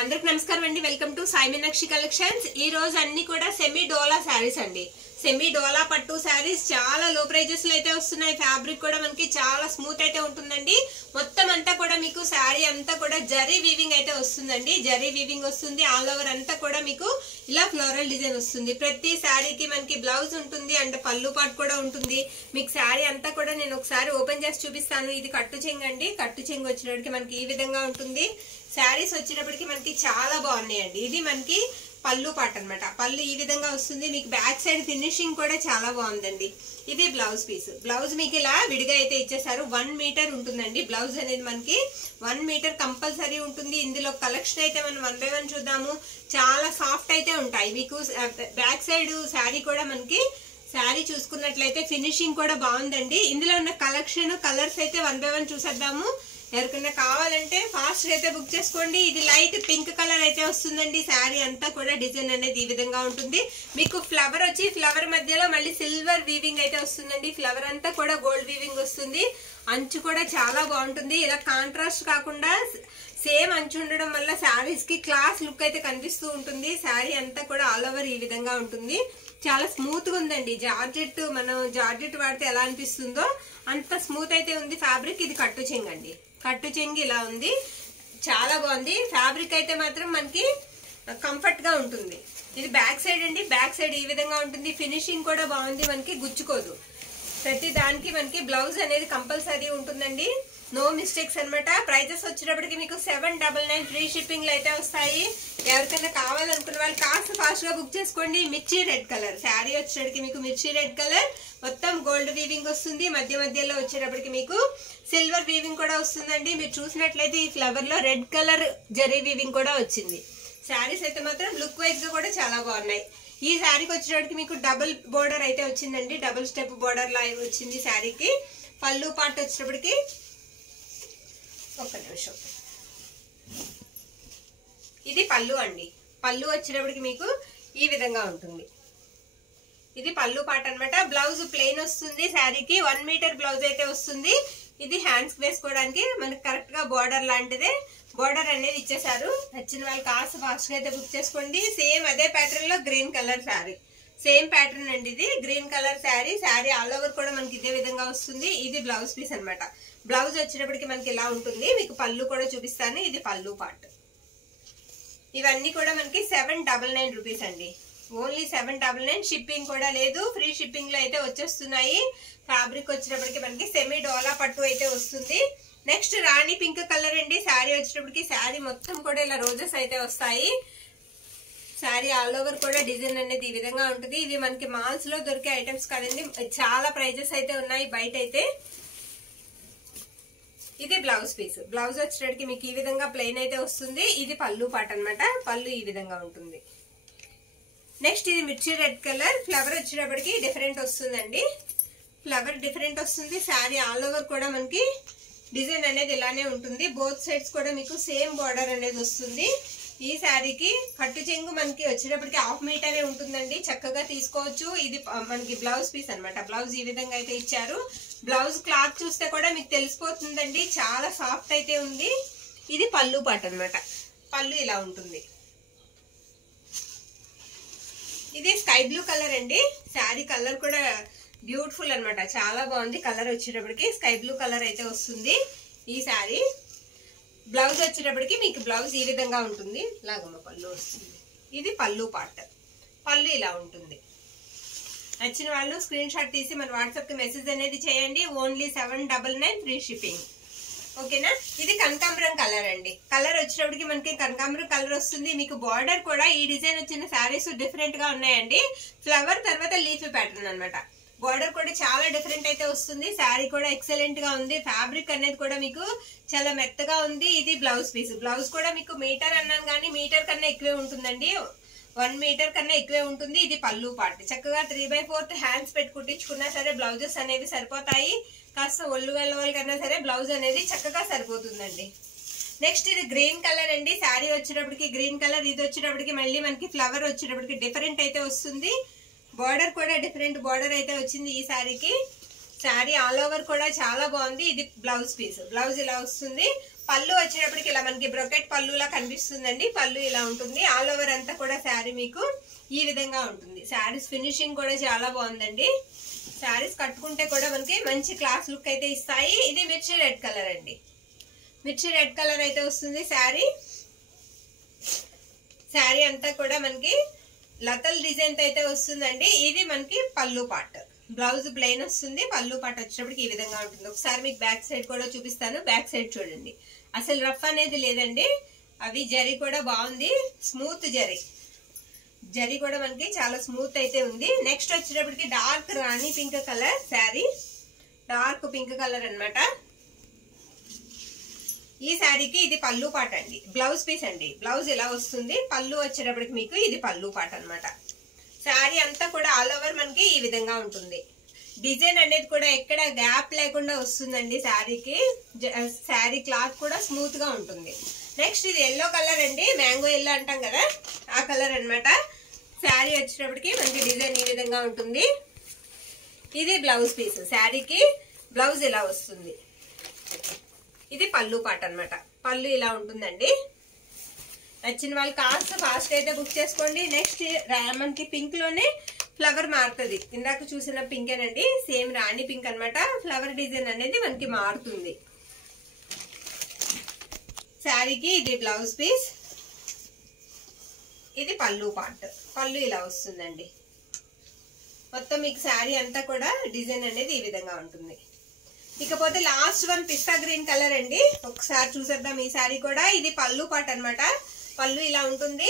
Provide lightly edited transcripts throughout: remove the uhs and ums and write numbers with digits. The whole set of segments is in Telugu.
అందరికి నమస్కారం అండి. Welcome to Sai Meenakshi collections. ఈ రోజు అన్ని కూడా సెమీ డోలా శారీస్ అండి. సెమీ డోలా పట్టు శారీస్ చాలా లో ప్రైజెస్ లో అయితే వస్తున్నాయి. ఫ్యాబ్రిక్ కూడా మనకి చాలా స్మూత్ అయితే ఉంటుందండి. మొత్తం అంతా కూడా మీకు శారీ అంతా కూడా జరీ వీవింగ్ అయితే వస్తుందండి. జరీ వీవింగ్ వస్తుంది. ఆల్ ఓవర్ అంతా కూడా మీకు ఇలా ఫ్లోరల్ డిజైన్ వస్తుంది. ప్రతి శారీకి మనకి బ్లౌజ్ ఉంటుంది అండ్ పళ్ళు పాటు కూడా ఉంటుంది. మీకు శారీ అంతా కూడా నేను ఒకసారి ఓపెన్ చేసి చూపిస్తాను. ఇది కట్టు చెంగు అండి. కట్టు చెంగు వచ్చినప్పటికి మనకి ఈ విధంగా ఉంటుంది. శారీస్ వచ్చేటప్పటికి మనకి చాలా బాగున్నాయండి. ఇది మనకి పళ్ళు పాట అనమాట. పళ్ళు ఈ విధంగా వస్తుంది. మీకు బ్యాక్ సైడ్ ఫినిషింగ్ కూడా చాలా బాగుందండి. ఇది బ్లౌజ్ పీస్. బ్లౌజ్ మీకు ఇలా విడిగా అయితే ఇచ్చేసారు. 1 మీటర్ ఉంటుందండి. బ్లౌజ్ అనేది మనకి 1 మీటర్ కంపల్సరీ ఉంటుంది. ఇందులో కలెక్షన్ అయితే మనం 1 బై 1 చూద్దాము. చాలా సాఫ్ట్ అయితే ఉంటాయి. మీకు బ్యాక్ సైడ్ శారీ కూడా మనకి శారీ చూసుకున్నట్లయితే ఫినిషింగ్ కూడా బాగుందండి. ఇందులో ఉన్న కలెక్షన్ కలర్స్ అయితే 1 బై 1 చూసేద్దాము. ఎవరికైనా కావాలంటే ఫాస్ట్ అయితే బుక్ చేసుకోండి. ఇది లైట్ పింక్ కలర్ అయితే వస్తుందండి. శారీ అంతా కూడా డిజైన్ అనేది ఈ విధంగా ఉంటుంది. మీకు ఫ్లవర్ వచ్చి ఫ్లవర్ మధ్యలో మళ్ళీ సిల్వర్ వీవింగ్ అయితే వస్తుందండి. ఫ్లవర్ అంతా కూడా గోల్డ్ వీవింగ్ వస్తుంది. అంచు కూడా చాలా బాగుంటుంది. ఇలా కాంట్రాస్ట్ కాకుండా సేమ్ అంచు ఉండడం వల్ల శారీస్ కి క్లాస్ లుక్ అయితే కనిపిస్తూ ఉంటుంది. శారీ అంతా కూడా ఆల్ ఓవర్ ఈ విధంగా ఉంటుంది. చాలా స్మూత్ గా ఉందండి. జార్జెట్ మనం జార్జెట్ వాడితే ఎలా అనిపిస్తుందో అంత స్మూత్ అయితే ఉంది ఫ్యాబ్రిక్. ఇది కట్టు చెంగు అండి. కట్టు చెంగు ఇలా ఉంది. చాలా బాగుంది. ఫ్యాబ్రిక్ అయితే మాత్రం మనకి కంఫర్ట్ గా ఉంటుంది. ఇది బ్యాక్ సైడ్ అండి. బ్యాక్ సైడ్ ఈ విధంగా ఉంటుంది. ఫినిషింగ్ కూడా బాగుంది. మనకి గుచ్చుకోదు. ప్రతి దానికి మనకి బ్లౌజ్ అనేది కంపల్సరీ ఉంటుందండి. నో మిస్టేక్స్ అనమాట. ప్రైజెస్ వచ్చేటప్పటికి మీకు 799 ఫ్రీ షిప్పింగ్ లో అయితే వస్తాయి. ఎవరికైనా కావాలనుకున్న వాళ్ళు కాస్త ఫాస్ట్ గా బుక్ చేసుకోండి. మిర్చి రెడ్ కలర్ శారీ వచ్చేటప్పటికి మీకు మిర్చి రెడ్ కలర్ మొత్తం గోల్డ్ వీవింగ్ వస్తుంది. మధ్య మధ్యలో వచ్చేటప్పటికి మీకు సిల్వర్ వీవింగ్ కూడా వస్తుందండి. మీరు చూసినట్లయితే ఈ ఫ్లవర్ లో రెడ్ కలర్ జరీ వీవింగ్ కూడా వచ్చింది. శారీస్ అయితే మాత్రం లుక్ వైజ్ గా కూడా చాలా బాగున్నాయి. ఈ శారీకి వచ్చేటప్పటికి మీకు డబుల్ బోర్డర్ అయితే వచ్చిందండి. డబుల్ స్టెప్ బోర్డర్ లా వచ్చింది శారీకి. పళ్ళు పార్ట్ వచ్చేటప్పటికి ఒక్క నిమిషం. ఇది పళ్ళు అండి. పళ్ళు వచ్చేటప్పటికి మీకు ఈ విధంగా ఉంటుంది. ఇది పళ్ళు పార్ట్ అనమాట. బ్లౌజ్ ప్లెయిన్ వస్తుంది. శారీకి 1 మీటర్ బ్లౌజ్ అయితే వస్తుంది. ఇది హ్యాండ్స్ వేసుకోవడానికి మనకి కరెక్ట్ గా బోర్డర్ లాంటిదే బోర్డర్ అనేది ఇచ్చేసారు. నచ్చిన వాళ్ళు కాస్త ఫాస్ట్ గా అయితే బుక్ చేసుకోండి. సేమ్ అదే ప్యాటర్న్ లో green colour sari. Same pattern అండి. ఇది green colour sari. Sari all over కూడా మనకి ఇదే విధంగా వస్తుంది. ఇది బ్లౌజ్ పీస్ అనమాట. బ్లౌజ్ వచ్చేటప్పటికి మనకి ఇలా ఉంటుంది. మీకు పళ్ళు కూడా చూపిస్తాను. ఇది పళ్ళు పార్ట్. ఇవన్నీ కూడా మనకి 799 రూపీస్ అండి. ఓన్లీ 799. షిప్పింగ్ కూడా లేదు. ఫ్రీ షిప్పింగ్ లో అయితే వచ్చేస్తున్నాయి. ఫ్యాబ్రిక్ వచ్చేటప్పటికి మనకి సెమీ డోలా పట్టు అయితే వస్తుంది. నెక్స్ట్ రాణి పింక్ కలర్ అండి. శారీ వచ్చేటప్పటికి శారీ మొత్తం కూడా ఇలా రోజెస్ అయితే వస్తాయి. శారీ ఆల్ ఓవర్ కూడా డిజైన్ అనేది ఈ విధంగా ఉంటుంది. ఇవి మనకి మాల్స్ లో దొరికే ఐటమ్స్ కాదండి. చాలా ప్రైజెస్ అయితే ఉన్నాయి బయట అయితే. ఇది బ్లౌజ్ పీస్. బ్లౌజ్ వచ్చేటప్పటికి మీకు ఈ విధంగా ప్లెయిన్ అయితే వస్తుంది. ఇది పళ్ళు పాట అనమాట. పళ్ళు ఈ విధంగా ఉంటుంది. నెక్స్ట్ ఇది మిర్చి రెడ్ కలర్. ఫ్లవర్ వచ్చేటప్పటికి డిఫరెంట్ వస్తుందండి. ఫ్లవర్ డిఫరెంట్ వస్తుంది. శారీ ఆల్ ఓవర్ కూడా మనకి డిజైన్ అనేది ఇలానే ఉంటుంది. బోత్ సైడ్స్ కూడా మీకు సేమ్ బార్డర్ అనేది వస్తుంది. ఈ శారీకి కట్టు చెంగు మనకి వచ్చేటప్పటికి 1/2 మీటరే ఉంటుందండి. చక్కగా తీసుకోవచ్చు. ఇది మనకి బ్లౌజ్ పీస్ అనమాట. బ్లౌజ్ ఈ విధంగా అయితే ఇచ్చారు. బ్లౌజ్ క్లాత్ చూస్తే కూడా మీకు తెలిసిపోతుందండి. చాలా సాఫ్ట్ అయితే ఉంది. ఇది పళ్ళు పాట అనమాట. పళ్ళు ఇలా ఉంటుంది. ఇది స్కై బ్లూ కలర్ అండి. శారీ కలర్ కూడా బ్యూటిఫుల్ అనమాట. చాలా బాగుంది. కలర్ వచ్చేటప్పటికి స్కై బ్లూ కలర్ అయితే వస్తుంది ఈ శారీ. బ్లౌజ్ వచ్చేటప్పటికి మీకు బ్లౌజ్ ఈ విధంగా ఉంటుంది. లాగమ్మ పళ్ళు వస్తుంది. ఇది పళ్ళు పార్ట్. పళ్ళు ఇలా ఉంటుంది. నచ్చిన వాళ్ళు స్క్రీన్ షాట్ తీసి మన వాట్సాప్ కి మెసేజ్ అనేది చేయండి. Only 799 free shipping. ఓకేనా. ఇది కనకాంబరం కలర్ అండి. కలర్ వచ్చేటప్పటికి మనకి కనకాంబరం కలర్ వస్తుంది. మీకు బార్డర్ కూడా ఈ డిజైన్ వచ్చిన శారీస్ డిఫరెంట్ గా ఉన్నాయండి. ఫ్లవర్ తర్వాత లీఫ్ ప్యాటర్న్ అనమాట. బార్డర్ కూడా చాలా డిఫరెంట్ అయితే వస్తుంది. శారీ కూడా ఎక్సలెంట్ గా ఉంది. ఫ్యాబ్రిక్ అనేది కూడా మీకు చాలా మెత్తగా ఉంది. ఇది బ్లౌజ్ పీస్. బ్లౌజ్ కూడా మీకు మీటర్ అన్నాను కానీ మీటర్ కన్నా ఎక్కువే ఉంటుందండి. 1 మీటర్ కన్నా ఎక్కువే ఉంటుంది. ఇది పళ్ళు పార్ట్. చక్కగా 3/4 హ్యాండ్స్ పెట్టి కుట్టించుకున్నా సరే బ్లౌజెస్ అనేవి సరిపోతాయి. కాస్త ఒళ్ళు వెళ్ళవాలి కన్నా సరే బ్లౌజ్ అనేది చక్కగా సరిపోతుందండి. నెక్స్ట్ ఇది గ్రీన్ కలర్ అండి. శారీ వచ్చేటప్పటికి గ్రీన్ కలర్. ఇది వచ్చేటప్పటికి మళ్ళీ మనకి ఫ్లవర్ వచ్చేటప్పటికి డిఫరెంట్ అయితే వస్తుంది. బార్డర్ కూడా డిఫరెంట్ బార్డర్ అయితే వచ్చింది ఈ శారీకి. శారీ ఆల్ ఓవర్ కూడా చాలా బాగుంది. ఇది బ్లౌజ్ పీస్. బ్లౌజ్ ఇలా వస్తుంది. పళ్ళు వచ్చేటప్పటికి ఇలా మనకి బ్రొకెట్ పళ్ళులా కనిపిస్తుందండి. పళ్ళు ఇలా ఉంటుంది. ఆల్ ఓవర్ అంతా కూడా శారీ మీకు ఈ విధంగా ఉంటుంది. శారీస్ ఫినిషింగ్ కూడా చాలా బాగుందండి. శారీస్ కట్టుకుంటే కూడా మనకి మంచి క్లాస్ లుక్ అయితే ఇస్తాయి. ఇది మిర్చి రెడ్ కలర్ అండి. మిర్చి రెడ్ కలర్ అయితే వస్తుంది శారీ. శారీ అంతా కూడా మనకి లతల్ డిజైన్ అయితే వస్తుందండి. ఇది మనకి పళ్ళు పార్ట్. బ్లౌజ్ ప్లెయిన్ వస్తుంది. పళ్ళు పార్ట్ వచ్చేటప్పటికి ఈ విధంగా ఉంటుంది. ఒకసారి మీకు బ్యాక్ సైడ్ కూడా చూపిస్తాను. బ్యాక్ సైడ్ చూడండి, అసలు రఫ్ అనేది లేదండి. అవి జరీ కూడా బాగుంది, స్మూత్ జరీ కూడా మనకి చాలా స్మూత్ అయితే ఉంది. నెక్స్ట్ వచ్చేటప్పటికి డార్క్ రాణి pink colour sari. Dark pink colour అన్నమాట. ఈ శారీకి ఇది పళ్ళు పాట అండి. బ్లౌజ్ పీస్ అండి. బ్లౌజ్ ఇలా వస్తుంది. పళ్ళు వచ్చేటప్పటికి మీకు ఇది పళ్ళు పాట అన్నమాట. శారీ అంతా కూడా ఆల్ ఓవర్ మనకి ఈ విధంగా ఉంటుంది. డిజైన్ అనేది కూడా ఎక్కడ గ్యాప్ లేకుండా వస్తుందండి శారీకి. శారీ క్లాత్ కూడా స్మూత్ గా ఉంటుంది. నెక్స్ట్ ఇది ఎల్లో కలర్ అండి. మ్యాంగో ఎల్లో అంటాం కదా, ఆ కలర్ అన్నమాట. శారీ వచ్చేటప్పటికి మనకి డిజైన్ ఈ విధంగా ఉంటుంది. ఇది బ్లౌజ్ పీస్. శారీకి బ్లౌజ్ ఇలా వస్తుంది. ఇది పళ్ళు పాట అన్నమాట. పళ్ళు ఇలా ఉంటుందండి. నచ్చిన వాళ్ళు కాస్త ఫాస్ట్ అయితే బుక్ చేసుకోండి. నెక్స్ట్ మనకి పింక్ లోనే ఫ్లవర్ మారుతుంది. ఇందాక చూసిన పింకేనండి, సేమ్ రాణి పింక్ అన్నమాట. ఫ్లవర్ డిజైన్ అనేది మనకి మారుతుంది. శారీకి ఇది బ్లౌజ్ పీస్. ఇది పళ్ళు పార్ట్. పళ్ళు ఇలా వస్తుందండి. మొత్తం మీకు శారీ అంతా కూడా డిజైన్ అనేది ఈ విధంగా ఉంటుంది. ఇకపోతే లాస్ట్ వన్ పిస్తా గ్రీన్ కలర్ అండి. ఒకసారి చూసేద్దాం ఈ శారీ కూడా. ఇది పళ్ళు పార్ట్ అన్నమాట. పళ్ళు ఇలా ఉంటుంది.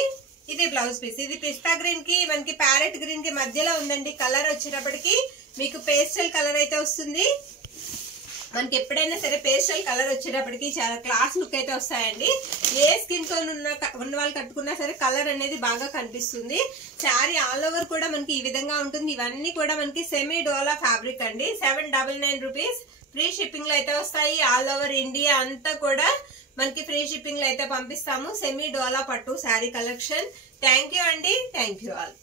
ఇది బ్లౌజ్ పీస్. ఇది పిస్తా గ్రీన్ కి మనకి ప్యారెట్ గ్రీన్ కి మధ్యలో ఉందండి. కలర్ వచ్చేటప్పటికి మీకు పేస్టల్ కలర్ అయితే వస్తుంది. మనకి ఎప్పుడైనా సరే పేస్టల్ కలర్ వచ్చేటప్పటికి చాలా క్లాస్ లుక్ అయితే వస్తాయండి. ఏ స్కిన్ టోన్ ఉన్న వాళ్ళు కట్టుకున్నా సరే కలర్ అనేది బాగా కనిపిస్తుంది. శారీ ఆల్ ఓవర్ కూడా మనకి ఈ విధంగా ఉంటుంది. ఇవన్నీ కూడా మనకి సెమీ డోలా ఫ్యాబ్రిక్ అండి. 799 రూపీస్. ఫ్రీ షిప్పింగ్ లో అయితే వస్తాయి. ఆల్ ఓవర్ ఇండియా అంతా కూడా మనకి ఫ్రీ షిప్పింగ్ లో అయితే పంపిస్తాము. సెమీ డోలా పట్టు శారీ కలెక్షన్. థ్యాంక్ యూ అండి. Thank you all.